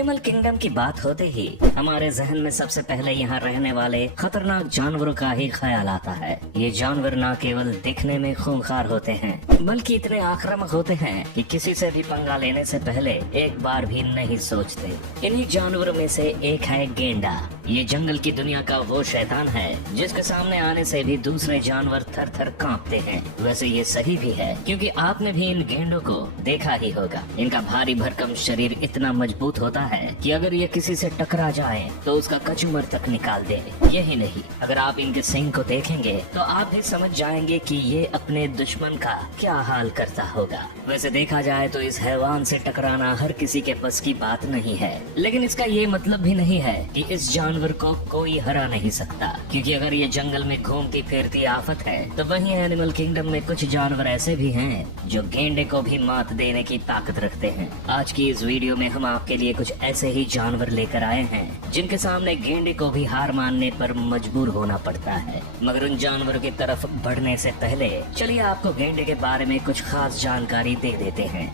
Animal kingdom की बात होते ही हमारे जहन में सबसे पहले यहाँ रहने वाले खतरनाक जानवरों का ही ख्याल आता है। ये जानवर न केवल दिखने में खूंखार होते हैं बल्कि इतने आक्रामक होते हैं कि किसी से भी पंगा लेने से पहले एक बार भी नहीं सोचते। इन्हीं जानवरों में से एक है गेंडा। ये जंगल की दुनिया का वो शैतान है जिसके सामने आने से भी दूसरे जानवर थर थर कांपते हैं। वैसे ये सही भी है क्योंकि आपने भी इन गेंडों को देखा ही होगा। इनका भारी भरकम शरीर इतना मजबूत होता है कि अगर ये किसी से टकरा जाए तो उसका कचूमर तक निकाल दे। यही नहीं, अगर आप इनके सींग को देखेंगे तो आप भी समझ जाएंगे कि ये अपने दुश्मन का क्या हाल करता होगा। वैसे देखा जाए तो इस हैवान से टकराना हर किसी के बस की बात नहीं है, लेकिन इसका ये मतलब भी नहीं है कि इस जानवर को कोई हरा नहीं सकता, क्योंकि अगर ये जंगल में घूमती फिरती आफत है तो वहीं एनिमल किंगडम में कुछ जानवर ऐसे भी हैं जो गेंडे को भी मात देने की ताकत रखते हैं। आज की इस वीडियो में हम आपके लिए कुछ ऐसे ही जानवर लेकर आए हैं जिनके सामने गेंडे को भी हार मानने पर मजबूर होना पड़ता है। मगर उन जानवरों की तरफ बढ़ने से पहले चलिए आपको गेंडे के बारे में कुछ खास जानकारी दे देते हैं।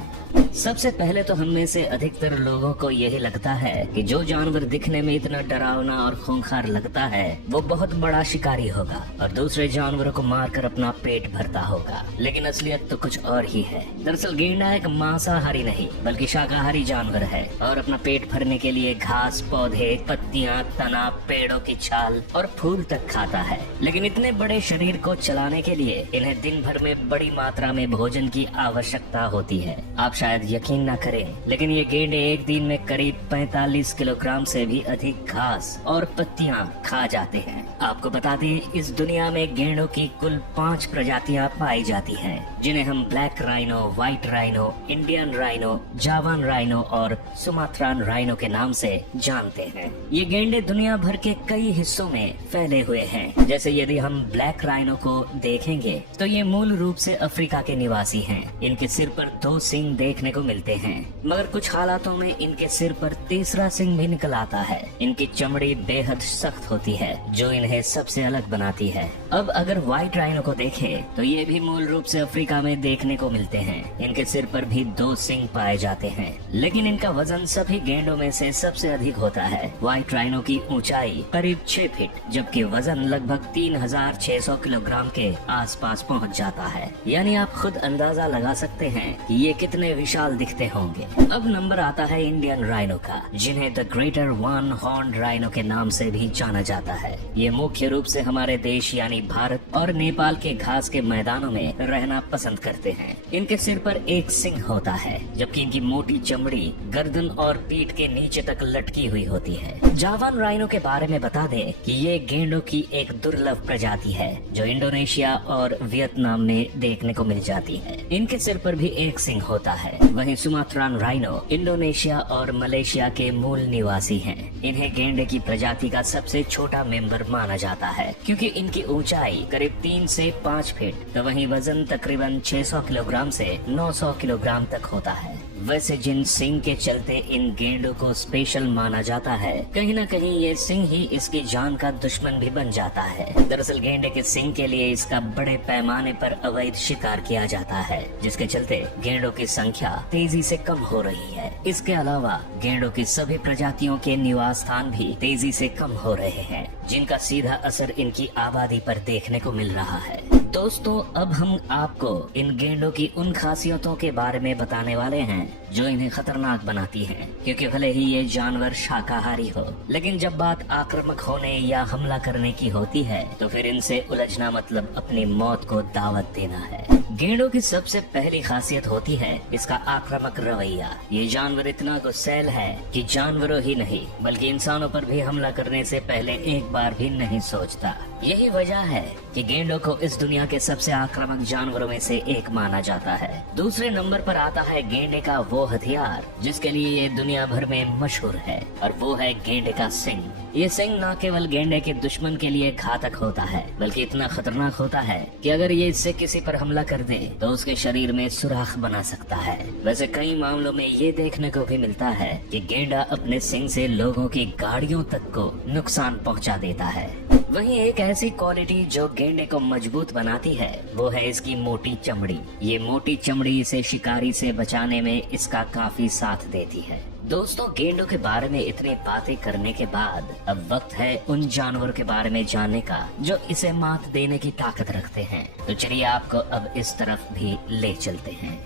सबसे पहले तो हम में से अधिकतर लोगों को यही लगता है कि जो जानवर दिखने में इतना डरावना और खूंखार लगता है वो बहुत बड़ा शिकारी होगा और दूसरे जानवरों को मारकर अपना पेट भरता होगा, लेकिन असलियत तो कुछ और ही है। दरअसल गेंडा एक मांसाहारी नहीं बल्कि शाकाहारी जानवर है और अपना पेट भरने के लिए घास, पौधे, पत्तियां, तना, पेड़ों की छाल और फूल तक खाता है। लेकिन इतने बड़े शरीर को चलाने के लिए इन्हें दिन भर में बड़ी मात्रा में भोजन की आवश्यकता होती है। आप शायद यकीन न करें, लेकिन ये गेंडे एक दिन में करीब 45 किलोग्राम से भी अधिक घास और पत्तियां खा जाते हैं। आपको बता दें, इस दुनिया में गेंडों की कुल 5 प्रजातियां पाई जाती हैं, जिन्हें हम black rhino, white rhino, Indian rhino, Javan rhino और सुमात्रान राइनो के नाम से जानते हैं। ये गेंडे दुनिया भर के कई हिस्सों में फैले हुए हैं। जैसे यदि हम ब्लैक राइनो को देखेंगे तो ये मूल रूप से अफ्रीका के निवासी हैं। इनके सिर पर 2 सींग देखने को मिलते हैं, मगर कुछ हालातों में इनके सिर पर तीसरा सींग भी निकल आता है। इनकी चमड़ी बेहद सख्त होती है जो इन्हें सबसे अलग बनाती है। अब अगर व्हाइट राइनो को देखें तो ये भी मूल रूप से अफ्रीका में देखने को मिलते हैं। इनके सिर पर भी 2 सींग पाए जाते हैं, लेकिन इनका वजन सभी गेंडों में से सबसे अधिक होता है। व्हाइट राइनो की ऊंचाई करीब 6 फीट जबकि वजन लगभग 3600 किलोग्राम के आसपास पहुंच जाता है। यानी आप खुद अंदाजा लगा सकते हैं कि ये कितने विशाल दिखते होंगे। अब नंबर आता है इंडियन राइनो का, जिन्हें the greater one horn rhino के नाम से भी जाना जाता है। ये मुख्य रूप से हमारे देश यानी भारत और नेपाल के घास के मैदानों में रहना पसंद करते हैं। इनके सिर पर 1 सींग होता है जबकि इनकी मोटी चमड़ी गर्दन और पीठ के नीचे तक लटकी हुई होती है। जावान राइनो के बारे में बता दें कि ये गेंडों की एक दुर्लभ प्रजाति है जो इंडोनेशिया और वियतनाम में देखने को मिल जाती है। इनके सिर पर भी 1 सींग होता है। वहीं सुमात्रान राइनो इंडोनेशिया और मलेशिया के मूल निवासी हैं। इन्हें गेंडे की प्रजाति का सबसे छोटा मेंबर माना जाता है क्योंकि इनकी ऊंचाई करीब 3 से 5 फीट तो वहीं वजन तकरीबन 600 किलोग्राम से 900 किलोग्राम तक होता है। वैसे जिन सींग के चलते इन गेंडों को स्पेशल माना जाता है, कहीं न कहीं ये सींग ही इसकी जान का दुश्मन भी बन जाता है। दरअसल गेंडे के सींग के लिए इसका बड़े पैमाने पर अवैध शिकार किया जाता है, जिसके चलते गेंडों की संख्या तेजी से कम हो रही है। इसके अलावा गेंडों की सभी प्रजातियों के निवास स्थान भी तेजी से कम हो रहे हैं, जिनका सीधा असर इनकी आबादी पर देखने को मिल रहा है। दोस्तों, अब हम आपको इन गेंडों की उन खासियतों के बारे में बताने वाले हैं जो इन्हें खतरनाक बनाती हैं, क्योंकि भले ही ये जानवर शाकाहारी हो, लेकिन जब बात आक्रामक होने या हमला करने की होती है तो फिर इनसे उलझना मतलब अपनी मौत को दावत देना है। गेंडों की सबसे पहली खासियत होती है इसका आक्रामक रवैया। ये जानवर इतना गुस्सैल है कि जानवरों ही नहीं बल्कि इंसानों पर भी हमला करने से पहले एक बार भी नहीं सोचता। यही वजह है कि गेंडों को इस दुनिया के सबसे आक्रामक जानवरों में से एक माना जाता है। दूसरे नंबर पर आता है गेंडे का वो हथियार जिसके लिए ये दुनिया भर में मशहूर है, और वो है गेंडे का सींग। ये सींग न केवल गेंडे के दुश्मन के लिए घातक होता है बल्कि इतना खतरनाक होता है कि अगर ये इससे किसी पर हमला कर दे तो उसके शरीर में सुराख बना सकता है। वैसे कई मामलों में ये देखने को भी मिलता है कि गेंडा अपने सींग से लोगों की गाड़ियों तक को नुकसान पहुंचा देता है। वहीं एक ऐसी क्वालिटी जो गेंडे को मजबूत बनाती है वो है इसकी मोटी चमड़ी। ये मोटी चमड़ी इसे शिकारी से बचाने में इसका काफी साथ देती है। दोस्तों, गेंडों के बारे में इतनी बातें करने के बाद अब वक्त है उन जानवरों के बारे में जानने का जो इसे मात देने की ताकत रखते हैं। तो चलिए आपको अब इस तरफ भी ले चलते हैं।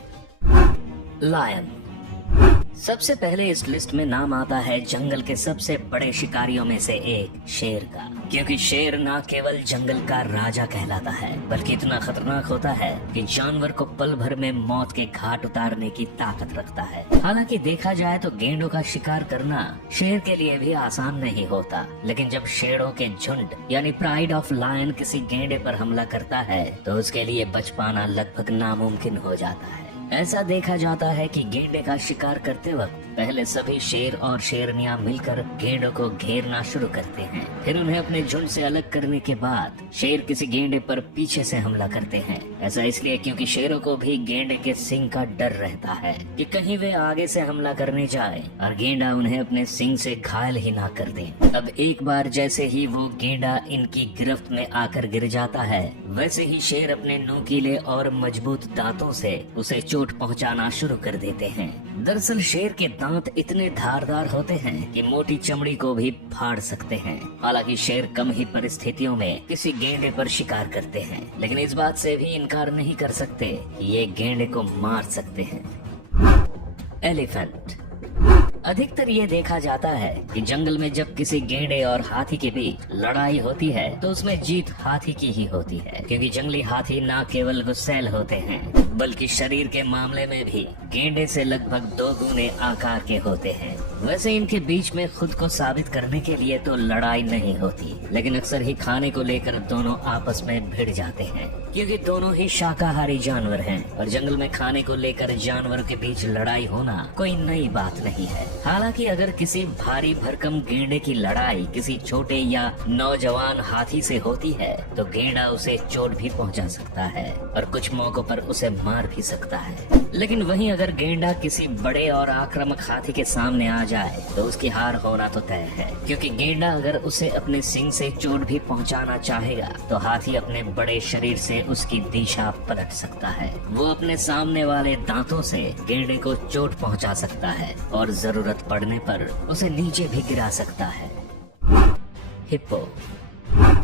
लायन। सबसे पहले इस लिस्ट में नाम आता है जंगल के सबसे बड़े शिकारियों में से एक शेर का, क्योंकि शेर न केवल जंगल का राजा कहलाता है बल्कि इतना खतरनाक होता है कि जानवर को पल भर में मौत के घाट उतारने की ताकत रखता है। हालांकि देखा जाए तो गेंडों का शिकार करना शेर के लिए भी आसान नहीं होता, लेकिन जब शेरों के झुंड यानी प्राइड ऑफ लायन किसी गेंडे पर हमला करता है तो उसके लिए बच पाना लगभग नामुमकिन हो जाता है। ऐसा देखा जाता है कि गेंडे का शिकार करते वक्त पहले सभी शेर और शेरनियां मिलकर गेंडों को घेरना शुरू करते हैं। फिर उन्हें अपने झुंड से अलग करने के बाद शेर किसी गेंडे पर पीछे से हमला करते हैं। ऐसा इसलिए क्योंकि शेरों को भी गेंडे के सिंग का डर रहता है कि कहीं वे आगे से हमला करने जाए और गेंडा उन्हें अपने सिंग से घायल ही ना कर दे। अब एक बार जैसे ही वो गेंडा इनकी गिरफ्त में आकर गिर जाता है, वैसे ही शेर अपने नुकीले और मजबूत दांतों से उसे चोट पहुंचाना शुरू कर देते हैं। दरअसल शेर के दांत इतने धारदार होते हैं कि मोटी चमड़ी को भी फाड़ सकते हैं। हालांकि शेर कम ही परिस्थितियों में किसी गेंडे पर शिकार करते हैं, लेकिन इस बात से भी इनकार नहीं कर सकते कि ये गेंडे को मार सकते हैं। एलिफेंट। अधिकतर ये देखा जाता है कि जंगल में जब किसी गेंडे और हाथी के बीच लड़ाई होती है तो उसमें जीत हाथी की ही होती है, क्योंकि जंगली हाथी न केवल गुस्सैल होते हैं बल्कि शरीर के मामले में भी गेंडे से लगभग 2 गुने आकार के होते हैं। वैसे इनके बीच में खुद को साबित करने के लिए तो लड़ाई नहीं होती, लेकिन अक्सर ही खाने को लेकर दोनों आपस में भिड़ जाते हैं, क्योंकि दोनों ही शाकाहारी जानवर हैं और जंगल में खाने को लेकर जानवरों के बीच लड़ाई होना कोई नई बात नहीं है। हालांकि अगर किसी भारी भरकम गेंडे की लड़ाई किसी छोटे या नौजवान हाथी से होती है तो गेंडा उसे चोट भी पहुंचा सकता है और कुछ मौकों पर उसे मार भी सकता है। लेकिन वहीं अगर गेंडा किसी बड़े और आक्रामक हाथी के सामने आ जाए तो उसकी हार होना तो तय है, क्योंकि गेंडा अगर उसे अपने सिंग से चोट भी पहुंचाना चाहेगा तो हाथी अपने बड़े शरीर से उसकी दिशा पलट सकता है। वो अपने सामने वाले दांतों से गेंडे को चोट पहुंचा सकता है और जरूरत पड़ने पर उसे नीचे भी गिरा सकता है। हिप्पो।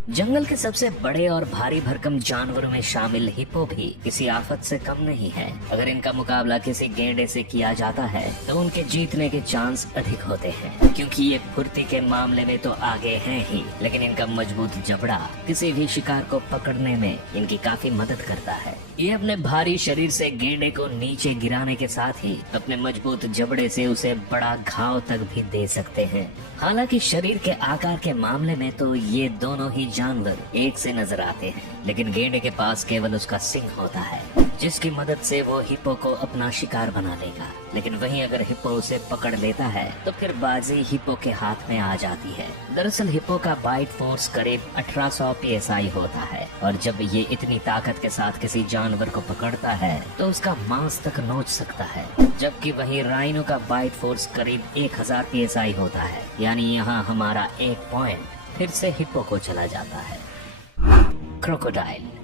जंगल के सबसे बड़े और भारी भरकम जानवरों में शामिल हिप्पो भी किसी आफत से कम नहीं है। अगर इनका मुकाबला किसी गेंडे से किया जाता है तो उनके जीतने के चांस अधिक होते हैं, क्योंकि ये फुर्ती के मामले में तो आगे हैं ही, लेकिन इनका मजबूत जबड़ा किसी भी शिकार को पकड़ने में इनकी काफी मदद करता है। ये अपने भारी शरीर से गेंडे को नीचे गिराने के साथ ही अपने मजबूत जबड़े से उसे बड़ा घाव तक भी दे सकते हैं। हालांकि शरीर के आकार के मामले में तो ये दोनों ही जानवर एक से नजर आते हैं, लेकिन गेंडे के पास केवल उसका सिंग होता है जिसकी मदद से वो हिप्पो को अपना शिकार बना लेगा। लेकिन वहीं अगर हिप्पो उसे पकड़ लेता है तो फिर बाजी हिप्पो के हाथ में आ जाती है। दरअसल हिप्पो का बाइट फोर्स करीब 1800 psi होता है और जब ये इतनी ताकत के साथ किसी जानवर को पकड़ता है तो उसका मांस तक नोच सकता है, जबकि वहीं राइनो का बाइट फोर्स करीब 1000 psi होता है। यानी यहाँ हमारा एक पॉइंट फिर से हिप्पो को चला जाता है। क्रोकोडाइल।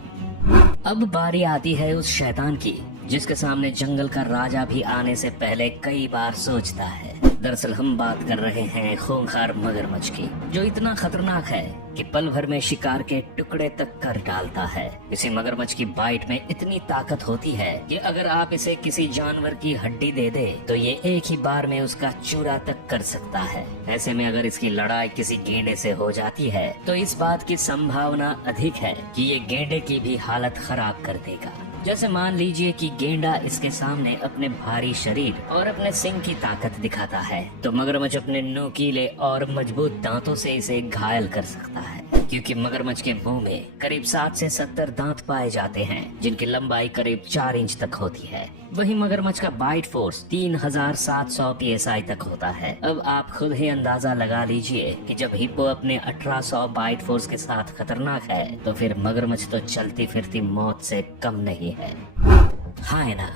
अब बारी आती है उस शैतान की जिसके सामने जंगल का राजा भी आने से पहले कई बार सोचता है। दरअसल हम बात कर रहे हैं खूंखार मगरमच्छ की, जो इतना खतरनाक है कि पल भर में शिकार के टुकड़े तक कर डालता है। इसी मगरमच्छ की बाइट में इतनी ताकत होती है कि अगर आप इसे किसी जानवर की हड्डी दे दे तो ये एक ही बार में उसका चूरा तक कर सकता है। ऐसे में अगर इसकी लड़ाई किसी गेंडे से हो जाती है तो इस बात की संभावना अधिक है कि ये गेंडे की भी हालत खराब कर देगा। जैसे मान लीजिए कि गेंडा इसके सामने अपने भारी शरीर और अपने सिंग की ताकत दिखाता है तो मगरमच्छ अपने नुकीले और मजबूत दांतों से इसे घायल कर सकता है, क्योंकि मगरमच्छ के मुंह में करीब 60 से 70 दांत पाए जाते हैं जिनकी लंबाई करीब 4 इंच तक होती है। वहीं मगरमच्छ का बाइट फोर्स 3700 psi तक होता है। अब आप खुद ही अंदाजा लगा लीजिए कि जब हिप्पो अपने 1800 बाइट फोर्स के साथ खतरनाक है तो फिर मगरमच्छ तो चलती फिरती मौत से कम नहीं है। हायना।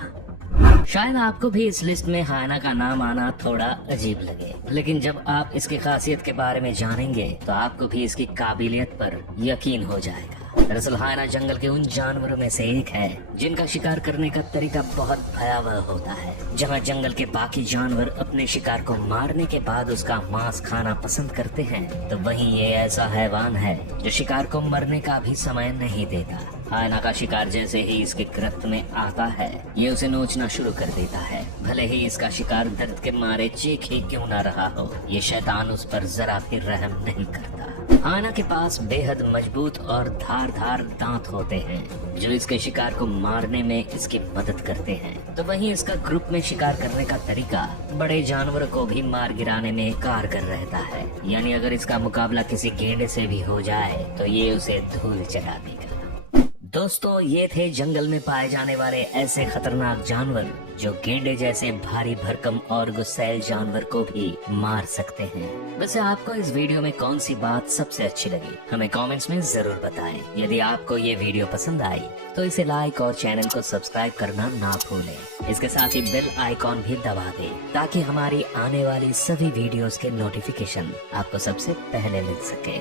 शायद आपको भी इस लिस्ट में हायना का नाम आना थोड़ा अजीब लगे, लेकिन जब आप इसकी खासियत के बारे में जानेंगे तो आपको भी इसकी काबिलियत पर यकीन हो जाएगा। दरअसल हायना जंगल के उन जानवरों में से एक है जिनका शिकार करने का तरीका बहुत भयावह होता है। जहाँ जंगल के बाकी जानवर अपने शिकार को मारने के बाद उसका मांस खाना पसंद करते हैं, तो वहीं ये ऐसा हैवान है जो शिकार को मरने का भी समय नहीं देता। हायना का शिकार जैसे ही इसके गिरफ्त में आता है, ये उसे नोचना शुरू कर देता है। भले ही इसका शिकार दर्द के मारे चीख ही क्यों न रहा हो, ये शैतान उस पर जरा भी रहम नहीं करता। हायना के पास बेहद मजबूत और धारदार दांत होते हैं जो इसके शिकार को मारने में इसकी मदद करते हैं। तो वहीं इसका ग्रुप में शिकार करने का तरीका बड़े जानवरों को भी मार गिराने में कारगर रहता है। यानी अगर इसका मुकाबला किसी गेंडे से भी हो जाए तो ये उसे धूल चढ़ा देगा। दोस्तों, ये थे जंगल में पाए जाने वाले ऐसे खतरनाक जानवर जो गेंडे जैसे भारी भरकम और गुस्सैल जानवर को भी मार सकते हैं। वैसे आपको इस वीडियो में कौन सी बात सबसे अच्छी लगी, हमें कमेंट्स में जरूर बताएं। यदि आपको ये वीडियो पसंद आई तो इसे लाइक और चैनल को सब्सक्राइब करना ना भूलें। इसके साथ ही बेल आइकॉन भी दबा दें ताकि हमारी आने वाली सभी वीडियोस के नोटिफिकेशन आपको सबसे पहले मिल सके।